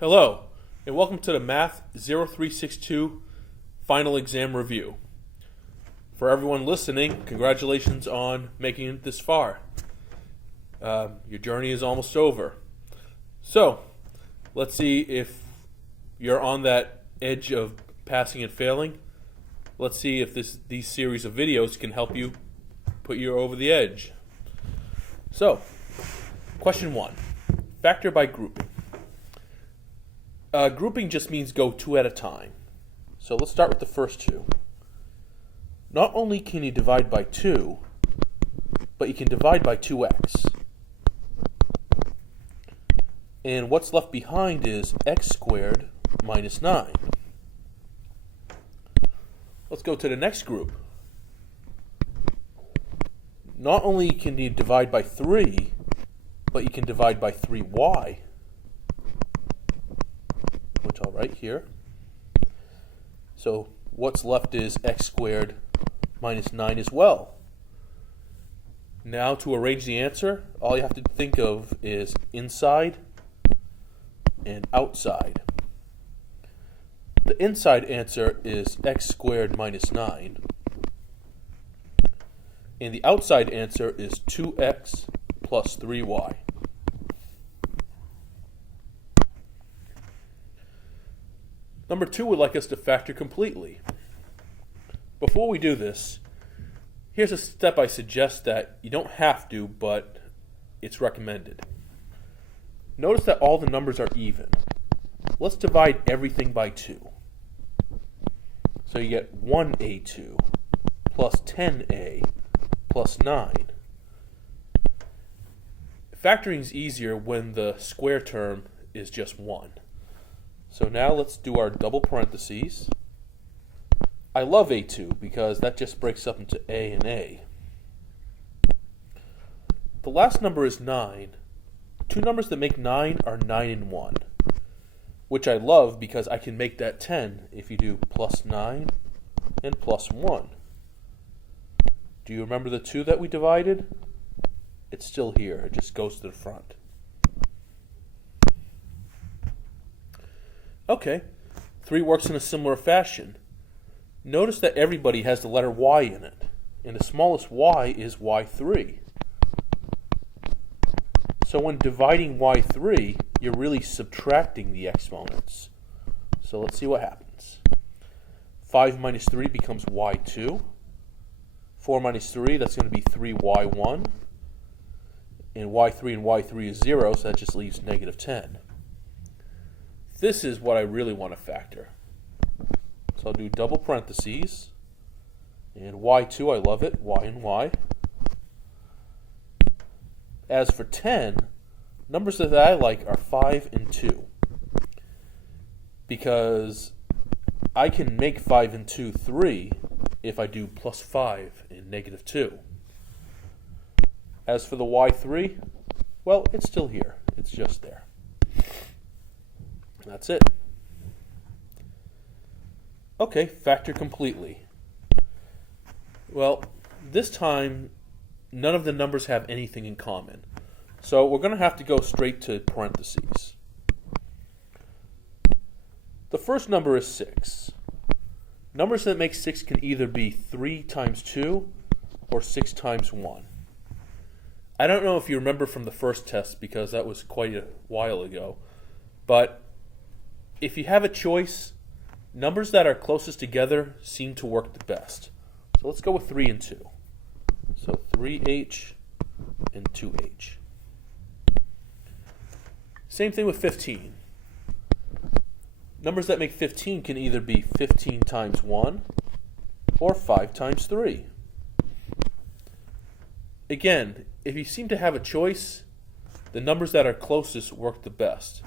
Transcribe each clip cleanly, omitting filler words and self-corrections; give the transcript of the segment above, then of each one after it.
Hello, and welcome to the Math 0362 Final Exam Review. For everyone listening, congratulations on making it this far. Your journey is almost over. So, let's see if you're on that edge of passing and failing. Let's see if these series of videos can help you put you over the edge. So, question 1. Factor by grouping. Grouping just means go two at a time. So let's start with the first two. Not only can you divide by 2, but you can divide by 2x. And what's left behind is x squared minus 9. Let's go to the next group. Not only can you divide by 3, but you can divide by 3y. Which I'll write here. So what's left is x squared minus 9 as well. Now to arrange the answer, all you have to think of is inside and outside. The inside answer is x squared minus 9. And the outside answer is 2x plus 3y. Number 2 would like us to factor completely. Before we do this, here's a step I suggest that you don't have to, but it's recommended. Notice that all the numbers are even. Let's divide everything by 2. So you get 1a2 plus 10a plus 9. Factoring is easier when the square term is just 1. So now let's do our double parentheses. I love a2 because that just breaks up into a and a. The last number is 9. Two numbers that make 9 are 9 and 1, which I love because I can make that 10 if you do plus 9 and plus 1. Do you remember the 2 that we divided? It's still here. It just goes to the front. Okay, 3 works in a similar fashion. Notice that everybody has the letter y in it, and the smallest y is y3. So when dividing y3, you're really subtracting the exponents. So let's see what happens. 5 minus 3 becomes y2. 4 minus 3, that's going to be 3y1. And y3 and y3 is 0, so that just leaves negative 10. This is what I really want to factor. So I'll do double parentheses. And y2, I love it, y and y. As for 10, numbers that I like are 5 and 2. Because I can make 5 and 2 3 if I do plus 5 and negative 2. As for the y3, well, it's still here. It's just there. That's it. Okay, factor completely. Well, this time, none of the numbers have anything in common. So we're going to have to go straight to parentheses. The first number is 6. Numbers that make 6 can either be 3 times 2 or 6 times 1. I don't know if you remember from the first test because that was quite a while ago, but if you have a choice, numbers that are closest together seem to work the best. So let's go with 3 and 2. So 3h and 2h. Same thing with 15. Numbers that make 15 can either be 15 times 1 or 5 times 3. Again, if you seem to have a choice, the numbers that are closest work the best.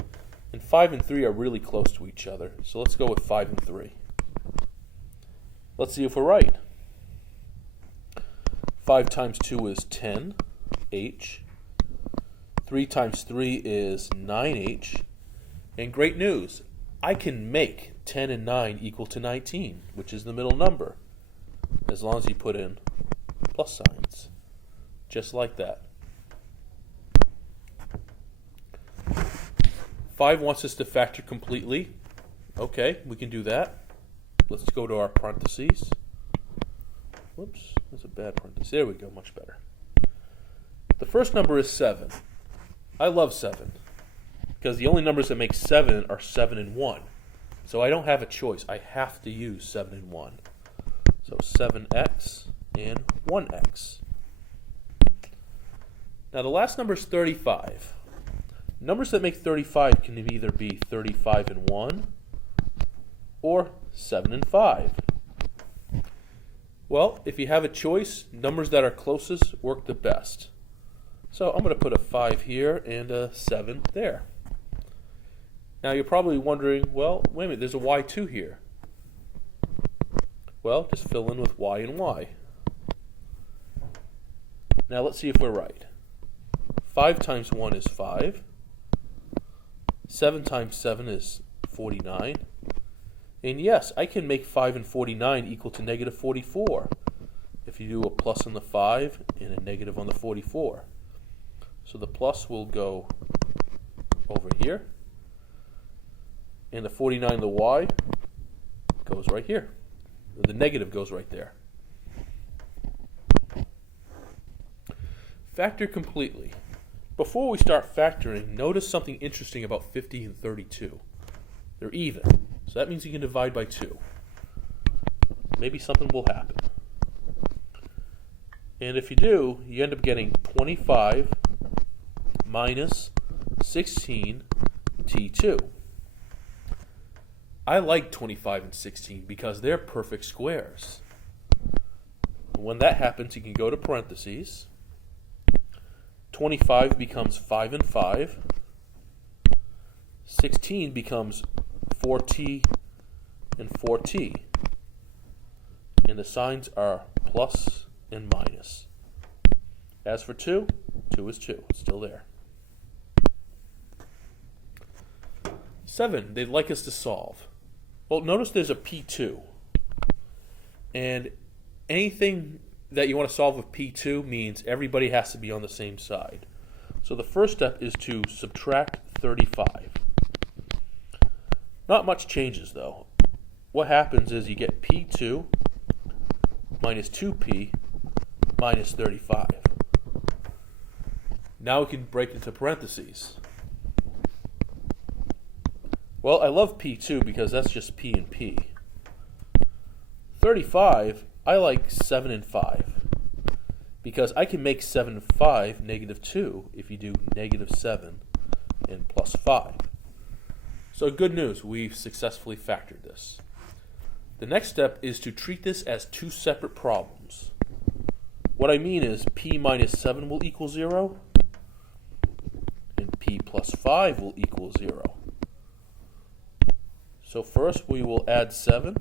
And 5 and 3 are really close to each other. So let's go with 5 and 3. Let's see if we're right. 5 times 2 is 10h. 3 times 3 is 9h. And great news, I can make 10 and 9 equal to 19, which is the middle number, as long as you put in plus signs. Just like that. 5 wants us to factor completely. Okay, we can do that. Let's go to our parentheses. Whoops, that's a bad parenthesis. There we go, much better. The first number is 7. I love 7 because the only numbers that make 7 are 7 and 1. So I don't have a choice. I have to use 7 and 1. So 7x and 1x. Now the last number is 35. Numbers that make 35 can either be 35 and 1 or 7 and 5. Well, if you have a choice, numbers that are closest work the best. So I'm going to put a 5 here and a 7 there. Now you're probably wondering, well, wait a minute, there's a y2 here. Well, just fill in with y and y. Now let's see if we're right. 5 times 1 is 5. 7 times 7 is 49. And yes, I can make 5 and 49 equal to negative 44 if you do a plus on the 5 and a negative on the 44. So the plus will go over here, and the 49, the y, goes right here. The negative goes right there. Factor completely. Before we start factoring, notice something interesting about 50 and 32. They're even, so that means you can divide by 2. Maybe something will happen. And if you do, you end up getting 25 minus 16 T2. I like 25 and 16 because they're perfect squares. When that happens, you can go to parentheses. 25 becomes 5 and 5. 16 becomes 4t and 4t. And the signs are plus and minus. As for 2, 2 is 2. It's still there. 7, they'd like us to solve. Well, notice there's a P2. And anything that you want to solve with P2 means everybody has to be on the same side. So the first step is to subtract 35. Not much changes though. What happens is you get P2 minus 2P minus 35. Now we can break into parentheses. Well, I love P2 because that's just P and P. 35, I like 7 and 5 because I can make 7 and 5 negative 2 if you do negative 7 and plus 5. So good news, we've successfully factored this. The next step is to treat this as 2 separate problems. What I mean is P minus 7 will equal 0 and P plus 5 will equal 0. So first we will add 7.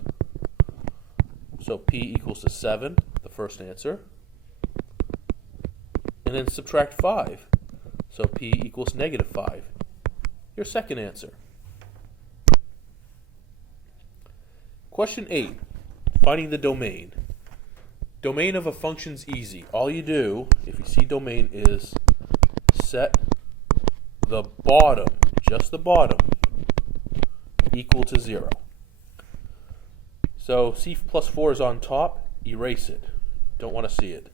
So P equals to 7, the first answer. And then subtract 5. So P equals negative 5, your second answer. Question 8, finding the domain. Domain of a function's easy. All you do, if you see domain, is set the bottom, just the bottom, equal to 0. So C plus 4 is on top, erase it. Don't want to see it.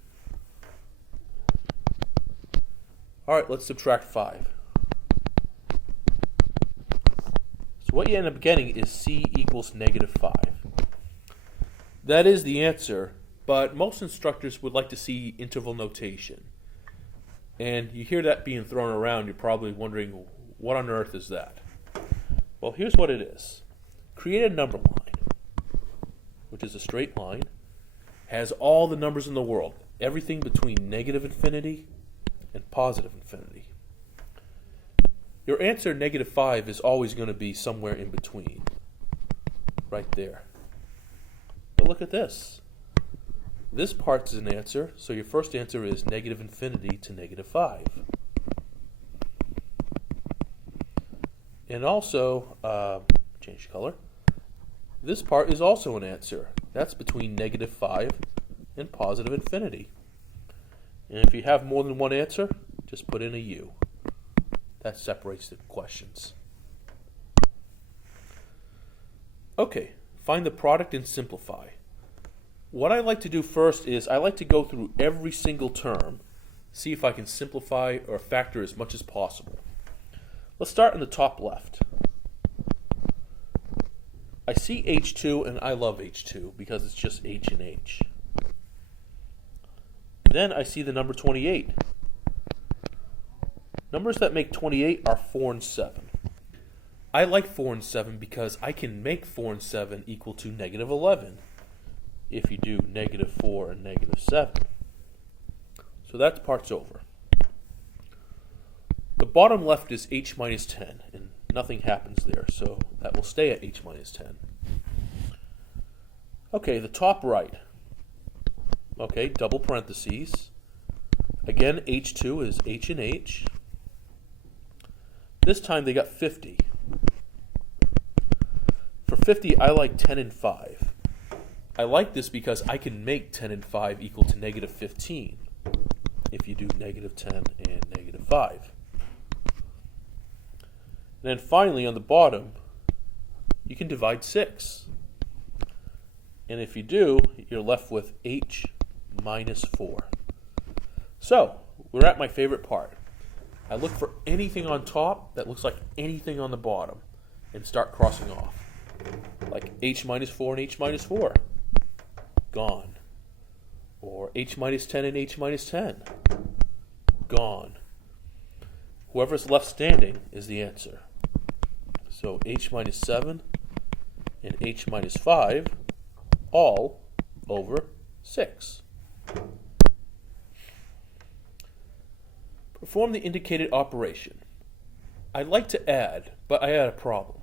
Alright, let's subtract 5. So what you end up getting is C equals negative 5. That is the answer, but most instructors would like to see interval notation. And you hear that being thrown around, you're probably wondering, what on earth is that? Well, here's what it is. Create a number line, which is a straight line, has all the numbers in the world, everything between negative infinity and positive infinity. Your answer, negative 5, is always going to be somewhere in between, right there. But look at this. This part is an answer, so your first answer is negative infinity to negative 5. And also, change color, this part is also an answer. That's between negative 5 and positive infinity. And if you have more than one answer, just put in a U. That separates the questions. Okay, find the product and simplify. What I like to do first is I like to go through every single term, see if I can simplify or factor as much as possible. Let's start in the top left. I see H2 and I love H2 because it's just H and H. Then I see the number 28. Numbers that make 28 are 4 and 7. I like 4 and 7 because I can make 4 and 7 equal to negative 11 if you do negative 4 and negative 7. So that part's over. The bottom left is H minus 10, and nothing happens there, so that will stay at H minus 10. Okay, the top right. Okay, double parentheses. Again, H2 is H and H. This time they got 50. For 50, I like 10 and 5. I like this because I can make 10 and 5 equal to negative 15 if you do negative 10 and negative 5. And then finally, on the bottom, you can divide 6. And if you do, you're left with H minus 4. So, we're at my favorite part. I look for anything on top that looks like anything on the bottom and start crossing off. Like H minus 4 and H minus 4. Gone. Or H minus 10 and H minus 10. Gone. Whoever's left standing is the answer. So H minus 7 and H minus 5 all over 6. Perform the indicated operation. I'd like to add, but I had a problem.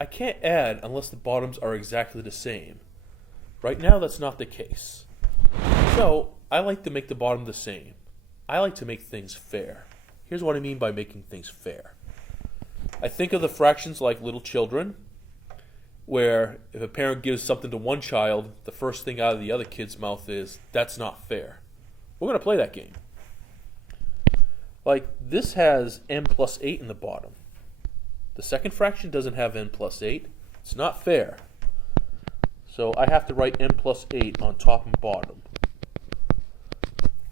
I can't add unless the bottoms are exactly the same. Right now that's not the case. So I like to make the bottom the same. I like to make things fair. Here's what I mean by making things fair. I think of the fractions like little children, where if a parent gives something to one child, the first thing out of the other kid's mouth is, that's not fair. We're going to play that game. Like this has n plus 8 in the bottom. The second fraction doesn't have n plus 8. It's not fair. So I have to write n plus 8 on top and bottom.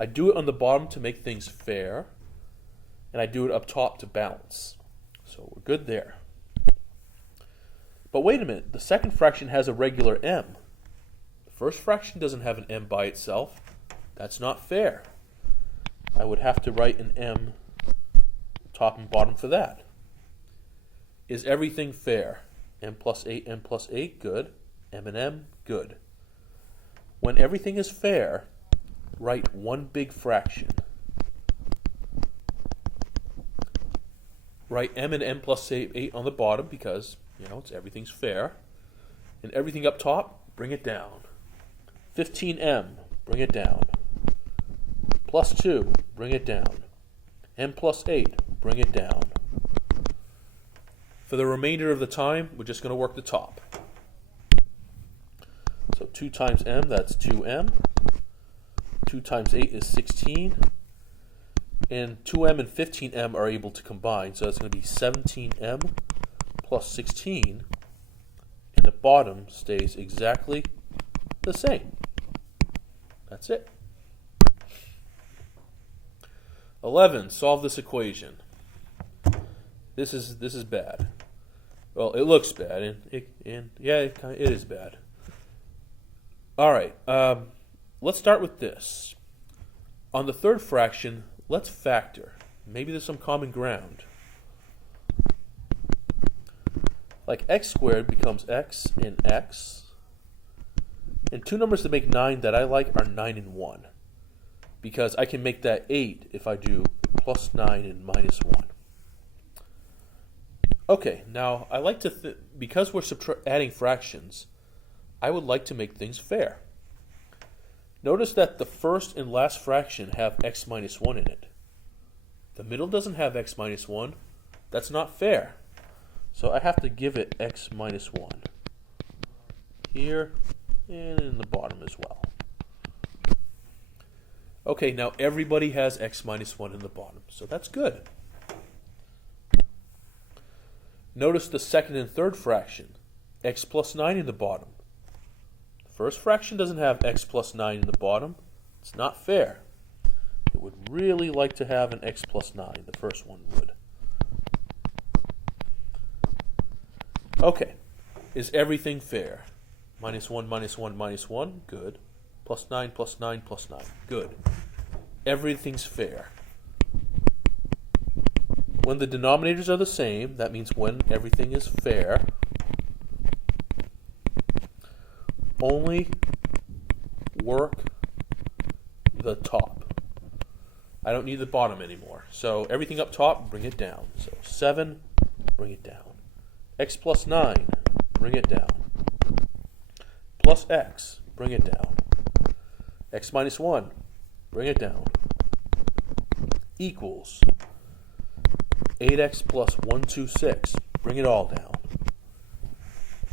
I do it on the bottom to make things fair, and I do it up top to balance. So we're good there. But wait a minute, the second fraction has a regular m. The first fraction doesn't have an m by itself. That's not fair. I would have to write an m top and bottom for that. Is everything fair? M plus 8, m plus 8, good. M and m, good. When everything is fair, write one big fraction. Write m and m plus 8 on the bottom because, everything's fair. And everything up top, bring it down. 15m, bring it down. Plus 2, bring it down. M plus 8, bring it down. For the remainder of the time, we're just going to work the top. So 2 times m, that's 2m. 2 times 8 is 16. And 2m and 15m are able to combine, so that's going to be 17m plus 16. And the bottom stays exactly the same. That's it. 11. Solve this equation. This is bad. Well, it looks bad, it is bad. All right. Let's start with this. On the third fraction, let's factor. Maybe there's some common ground. Like x squared becomes x and x. And two numbers that make 9 that I like are 9 and 1. Because I can make that 8 if I do plus 9 and minus 1. Okay, now I like to, because we're adding fractions, I would like to make things fair. Notice that the first and last fraction have x minus 1 in it. The middle doesn't have x minus 1. That's not fair. So I have to give it x minus 1. Here and in the bottom as well. Okay, now everybody has x minus 1 in the bottom, so that's good. Notice the second and third fraction. x plus 9 in the bottom. The first fraction doesn't have x plus 9 in the bottom. It's not fair. It would really like to have an x plus 9. The first one would. Okay. Is everything fair? Minus 1, minus 1, minus 1. Good. Plus 9, plus 9, plus 9. Good. Everything's fair. When the denominators are the same, that means when everything is fair, only work the top. I don't need the bottom anymore. So everything up top, bring it down. So 7, bring it down. X plus 9, bring it down. Plus x, bring it down. X minus 1, bring it down. Equals 8x plus 126, bring it all down.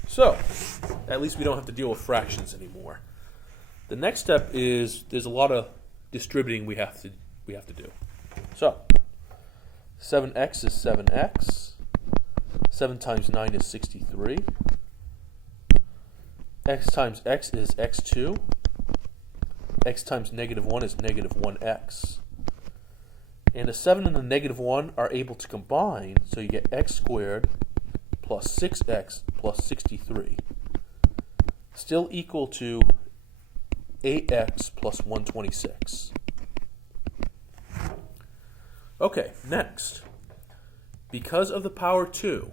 So, at least we don't have to deal with fractions anymore. The next step is there's a lot of distributing we have to do. So, 7x is 7x. 7 times 9 is 63. X times x is x2. X times negative 1 is negative 1x. And the 7 and the negative 1 are able to combine, so you get x squared plus 6x plus 63. Still equal to 8x plus 126. Okay, next. Because of the power 2,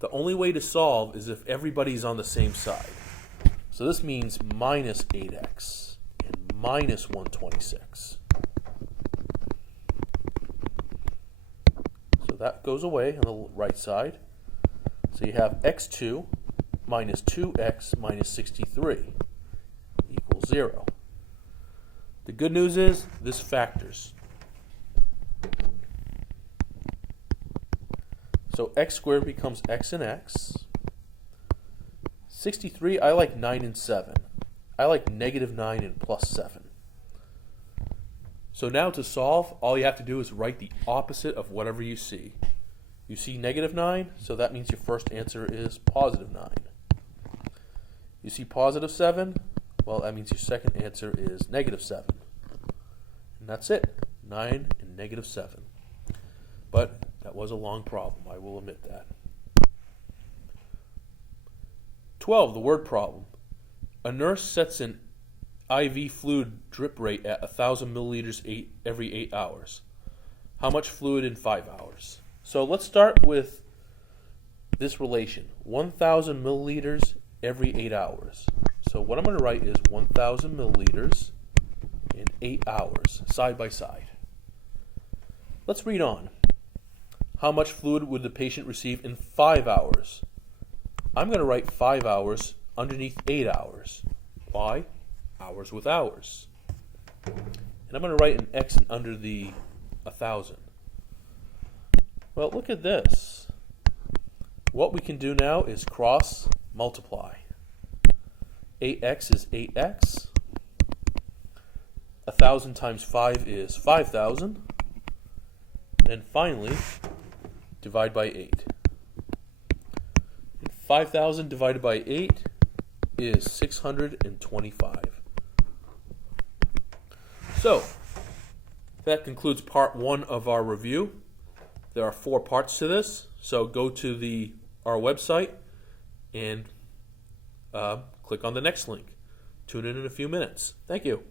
the only way to solve is if everybody's on the same side. So this means minus 8x and minus 126. So that goes away on the right side. So you have x2 minus 2x minus 63 equals 0. The good news is this factors. So x squared becomes x and x. 63, I like 9 and 7. I like negative 9 and plus 7. So now to solve, all you have to do is write the opposite of whatever you see. You see negative 9, so that means your first answer is positive 9. You see positive 7, well, that means your second answer is negative 7. And that's it, 9 and negative 7. But that was a long problem, I will admit that. 12, the word problem. A nurse sets an IV fluid drip rate at 1,000 milliliters every 8 hours. How much fluid in 5 hours? So let's start with this relation, 1,000 milliliters every 8 hours. So what I'm going to write is 1,000 milliliters in 8 hours, side by side. Let's read on. How much fluid would the patient receive in 5 hours? I'm going to write 5 hours underneath 8 hours. Why? Hours with hours. And I'm going to write an X under the 1,000. Well, look at this. What we can do now is cross multiply. 8x is 8x. 1,000 times 5 is 5,000. And finally, divide by 8. 5,000 divided by 8 is 625. So, that concludes part 1 of our review. There are 4 parts to this, so go to our website and click on the next link. Tune in a few minutes. Thank you.